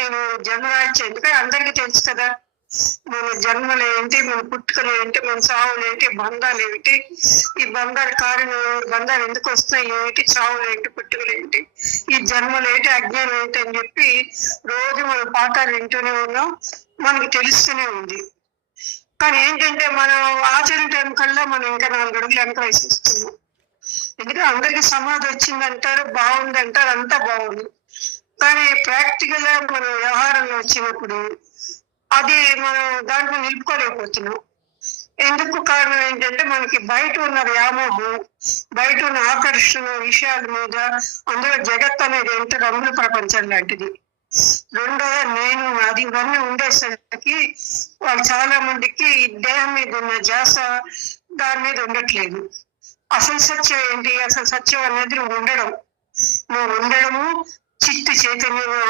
నేను జన్మరాహిత్యం, ఎందుకంటే అందరికీ తెలుసు కదా మన జన్మలు ఏంటి, మన పుట్టుకలు ఏంటి, మన చావులు ఏంటి, బంధాలు ఏమిటి, ఈ బంధాలు కారణం, బంధాలు ఎందుకు వస్తాయి ఏమిటి, చావులు ఏంటి, పుట్టుకలు ఏంటి, ఈ జన్మలు ఏంటి, అజ్ఞానం ఏంటి అని చెప్పి రోజు మనం పాఠాలు వింటూనే ఉన్నాం, మనకి తెలుస్తూనే ఉంది. కానీ ఏంటంటే మనం ఆచరణ టైం కల్లా మనం ఇంకా 4 అడుగులు వెనక వేసేస్తున్నాం. ఎందుకంటే అందరికి సమాధి వచ్చిందంటారు, బాగుందంటారు, అంతా బాగుంది. కానీ ప్రాక్టికల్ గా మనం వ్యవహారంలో వచ్చినప్పుడు అది మనం దాంట్లో నిలుపుకోలేకపోతున్నాం. ఎందుకు కారణం ఏంటంటే మనకి బయట ఉన్న వ్యామోహం, బయట ఉన్న ఆకర్షణ విషయాల మీద, అందులో జగత్ అనేది ఏంటో రంగుల ప్రపంచం లాంటిది. రెండోగా నేను అది ఇవన్నీ ఉండేసరికి వాళ్ళు చాలా మందికి దేహం మీద ఉన్న ధ్యాస దాని మీద ఉండట్లేదు. అసలు సత్యం ఏంటి, అసలు సత్యం అనేది నువ్వు ఉండడము చిట్టు చైతన్యంగా